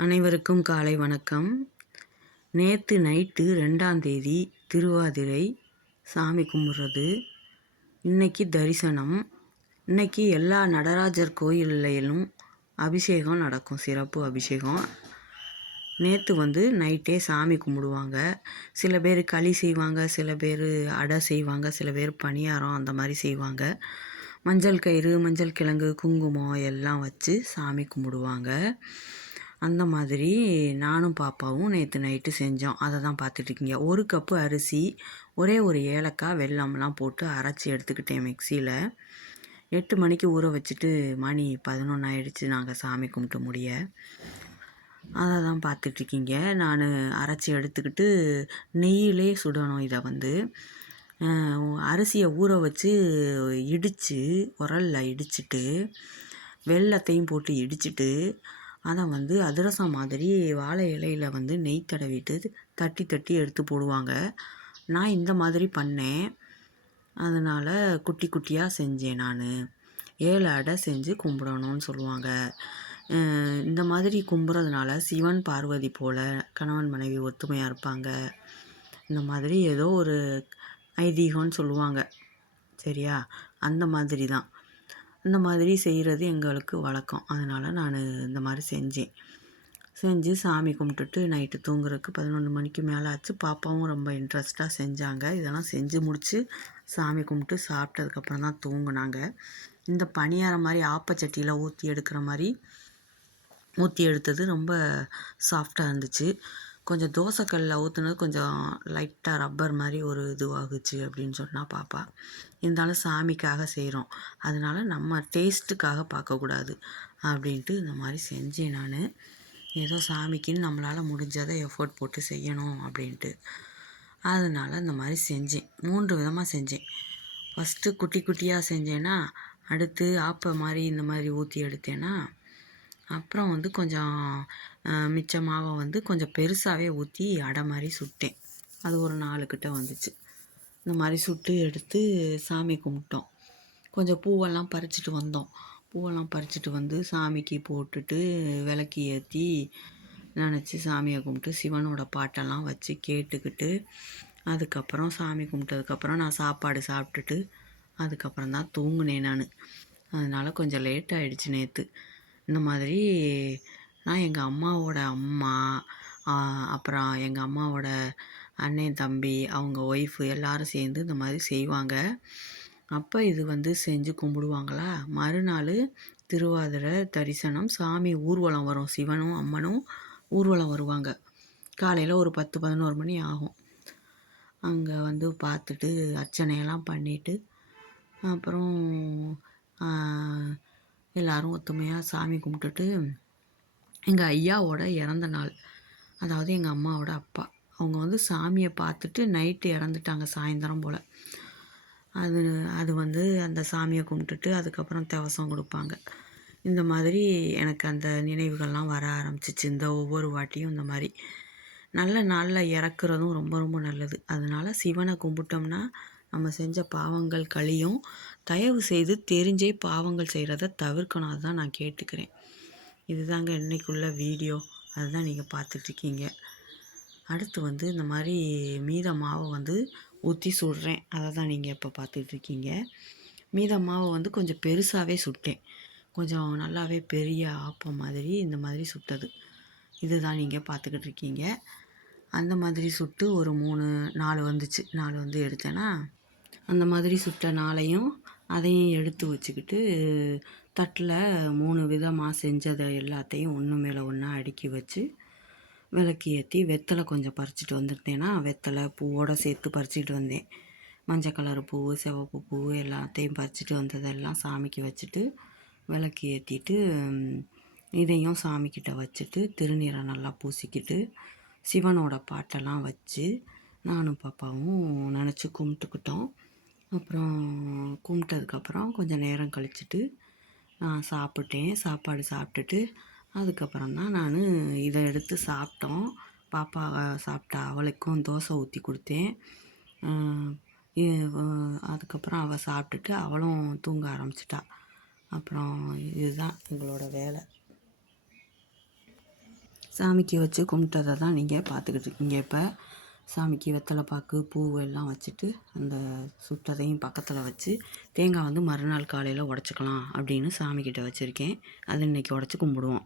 அனைவருக்கும் காலை வணக்கம். நேற்று நைட்டு ரெண்டாம் தேதி திருவாதிரை சாமி கும்பிட்றது. இன்னைக்கு தரிசனம். இன்னைக்கு எல்லா நடராஜர் கோயில்லையிலும் அபிஷேகம் நடக்கும். சிறப்பு அபிஷேகம். நேற்று வந்து நைட்டே சாமி கும்பிடுவாங்க. சில பேர் களி செய்வாங்க சில பேர் அடை செய்வாங்க சில பேர் பணியாரம் அந்த மாதிரி செய்வாங்க. மஞ்சள் கயிறு மஞ்சள் கிழங்கு குங்குமம் எல்லாம் வச்சு சாமி கும்பிடுவாங்க. அந்த மாதிரி நானும் பாப்பாவும் நேற்று நைட்டு செஞ்சோம். அதை தான் பார்த்துட்ருக்கீங்க ஒரு கப்பு அரிசி ஒரே ஒரு ஏலக்காய் வெல்லம்லாம் போட்டு அரைச்சி எடுத்துக்கிட்டேன் மிக்சியில் எட்டு மணிக்கு ஊற வச்சுட்டு மணி பதினொன்று ஆயிடுச்சு. நாங்கள் சாமி கும்பிட்டு முடிய. அதை தான் பார்த்துட்ருக்கீங்க நான் அரைச்சி எடுத்துக்கிட்டு நெய்யிலே சுடணும் இதை வந்து. அரிசியை ஊற வச்சு இடித்து உரலில் இடிச்சிட்டு வெல்லத்தையும் போட்டு இடிச்சிட்டு அதை வந்து அதிரசம் மாதிரி வாழை இலையில் வந்து நெய் தடவிட்டு தட்டி தட்டி எடுத்து போடுவாங்க. நான் இந்த மாதிரி பண்ணேன். அதனால் குட்டி குட்டியாக செஞ்சேன் நான். ஏழு அடை செஞ்சு கும்பிடணும்னு சொல்லுவாங்க. இந்த மாதிரி கும்புறதுனால சிவன் பார்வதி போல் கணவன் மனைவி ஒத்துமையாக இருப்பாங்க. இந்த மாதிரி ஏதோ ஒரு ஐதீகம்னு சொல்லுவாங்க. சரியா? அந்த மாதிரி தான். இந்த மாதிரி செய்கிறது எங்களுக்கு வழக்கம். அதனால் நான் இந்த மாதிரி செஞ்சேன். செஞ்சு சாமி கும்பிட்டுட்டு நைட்டு தூங்குறதுக்கு பதினொன்று மணிக்கு மேலே ஆச்சு பாப்பாவும் ரொம்ப இன்ட்ரெஸ்ட்டாக செஞ்சாங்க. இதெல்லாம் செஞ்சு முடித்து சாமி கும்பிட்டு சாப்பிட்டதுக்கப்புறம் தான் தூங்குனாங்க. இந்த பணியாரம் மாதிரி ஆப்பச்சட்டியில் ஊற்றி எடுக்கிற மாதிரி ஊற்றி எடுத்தது ரொம்ப சாஃப்டாக இருந்துச்சு. கொஞ்சம் தோசைக்கல்லில் ஊற்றுனது கொஞ்சம் லைட்டாக ரப்பர் மாதிரி ஒரு இதுவாகுச்சு அப்படின்னு சொன்னால் பாப்பா. இருந்தாலும் சாமிக்காக செய்கிறோம் அதனால் நம்ம டேஸ்ட்டுக்காக பார்க்கக்கூடாது அப்படின்ட்டு இந்த மாதிரி செஞ்சேன் நான். ஏதோ சாமிக்குன்னு நம்மளால் முடிஞ்சதை எஃபோர்ட் போட்டு செய்யணும் அப்படின்ட்டு. அதனால் இந்த மாதிரி செஞ்சேன். மூன்று விதமாக செஞ்சேன். ஃபஸ்ட்டு குட்டி குட்டியாக செஞ்சேன்னா அடுத்து ஆப்பை மாதிரி இந்த மாதிரி ஊற்றி எடுத்தேன்னா அப்புறம் வந்து கொஞ்சம் மிச்ச மாவை வந்து கொஞ்சம் பெருசாகவே ஊற்றி அடை மாதிரி சுட்டேன். அது ஒரு நாலு கிட்ட வந்துச்சு. இந்த மாதிரி சுட்டு எடுத்து சாமி கும்பிட்டோம். கொஞ்சம் பூவெல்லாம் பறிச்சிட்டு வந்தோம். பூவெல்லாம் பறிச்சிட்டு வந்து சாமிக்கு போட்டுட்டு விளக்கி ஏற்றி நினச்சி சாமியை கும்பிட்டு சிவனோட பாட்டெல்லாம் வச்சு கேட்டுக்கிட்டு அதுக்கப்புறம் சாமி கும்பிட்டதுக்கப்புறம் நான் சாப்பாடு சாப்பிட்டுட்டு அதுக்கப்புறம் தான் தூங்கினேன் நான். அதனால் கொஞ்சம் லேட் ஆகிடுச்சு நேற்று இந்த மாதிரி நான் எங்கள் அம்மாவோட அம்மா அப்புறம் எங்கள் அம்மாவோட அண்ணன் தம்பி அவங்க ஒய்ஃபு எல்லோரும் சேர்ந்து இந்த மாதிரி செய்வாங்க. அப்போ இது வந்து செஞ்சு கும்பிடுவாங்களா? மறுநாள் திருவாதிரை தரிசனம் சாமி ஊர்வலம் வரும். சிவனும் அம்மனும் ஊர்வலம் வருவாங்க. காலையில் ஒரு பத்து பதினோரு மணி ஆகும். அங்கே வந்து பார்த்துட்டு அர்ச்சனையெல்லாம் பண்ணிவிட்டு அப்புறம் எல்லோரும் ஒத்துமையாக சாமி கும்பிட்டுட்டு எங்கள் ஐயாவோட இறந்த நாள். அதாவது எங்கள் அம்மாவோட அப்பா. அவங்க வந்து சாமியை பார்த்துட்டு நைட்டு இறந்துட்டாங்க சாயந்தரம் போல். அது அது வந்து அந்த சாமியை கும்பிட்டுட்டு அதுக்கப்புறம் தவசம் கொடுப்பாங்க. இந்த மாதிரி எனக்கு அந்த நினைவுகள்லாம் வர ஆரம்பிச்சிச்சு. இந்த ஒவ்வொரு வாட்டியும் இந்த மாதிரி. நல்ல நாளில் இறக்குறதும் ரொம்ப ரொம்ப நல்லது. அதனால் சிவனை கும்பிட்டோம்னா நம்ம செஞ்ச பாவங்கள் கழியும். தயவு செய்து தெரிஞ்சே பாவங்கள் செய்கிறத தவிர்க்கணும். அதுதான் நான் கேட்டுக்கிறேன். இதுதாங்க இன்றைக்குள்ள வீடியோ. அதுதான் நீங்கள் பார்த்துட்ருக்கீங்க. அடுத்து வந்து இந்த மாதிரி மீத மாவை வந்து ஊற்றி சுடுறேன். அதை தான் நீங்கள் இப்போ பார்த்துட்ருக்கீங்க. மீத மாவை வந்து கொஞ்சம் பெருசாகவே சுட்டேன். கொஞ்சம் நல்லாவே பெரிய ஆப்பம் மாதிரி இந்த மாதிரி சுட்டது. இதுதான் நீங்கள் பார்த்துக்கிட்டு இருக்கீங்க அந்த மாதிரி சுட்டு ஒரு மூணு நாலு வந்துச்சு. நாலு வந்து எடுத்தேன்னா அந்த மாதிரி சுட்ட நாளையும் அதையும் எடுத்து வச்சுக்கிட்டு தட்டில் மூணு விதமாக செஞ்சதை எல்லாத்தையும் ஒன்று மேலே ஒன்றா அடுக்கி வச்சு விளக்கி ஏற்றி வெத்தலை கொஞ்சம் பறிச்சிட்டு வந்துருந்தேன்னா வெத்தலை பூவோடு சேர்த்து பறிச்சிட்டு வந்தேன். மஞ்சள் கலர் பூ சிவப்பு பூ எல்லாத்தையும் பறிச்சிட்டு வந்ததெல்லாம் சாமிக்கு வச்சுட்டு விளக்கு ஏற்றிட்டு இதையும் சாமிக்கிட்ட வச்சுட்டு திருநீரை நல்லா பூசிக்கிட்டு சிவனோட பாட்டெல்லாம் வச்சு நானும் பாப்பாவும் நினச்சி கும்பிட்டுக்கிட்டோம். அப்புறம் கும்பிட்டதுக்கப்புறம் கொஞ்சம் நேரம் கழிச்சிட்டு நான் சாப்பிட்டேன். சாப்பாடு சாப்பிட்டுட்டு அதுக்கப்புறம் தான் நான் இதை எடுத்து சாப்பிட்டோம். பாப்பா சாப்பிட்டா அவளுக்கும் தோசை ஊற்றி கொடுத்தேன். அதுக்கப்புறம் அவள் சாப்பிட்டுட்டு அவளும் தூங்க ஆரம்பிச்சிட்டா. அப்புறம் இதுதான் எங்களோட வேலை. சாமிக்கு வச்சு கும்பிட்டதை தான் நீங்கள் பார்த்துக்கிட்டு இருக்கீங்க இப்போ. சாமிக்கு வெத்தலை பாக்கு பூ எல்லாம் வச்சுட்டு அந்த சுட்டதையும் பக்கத்தில் வச்சு தேங்காய் வந்து மறுநாள் காலையில் உடச்சிக்கலாம் அப்படின்னு சாமிக்கிட்ட வச்சுருக்கேன். அது இன்றைக்கி உடச்சி கும்பிடுவோம்.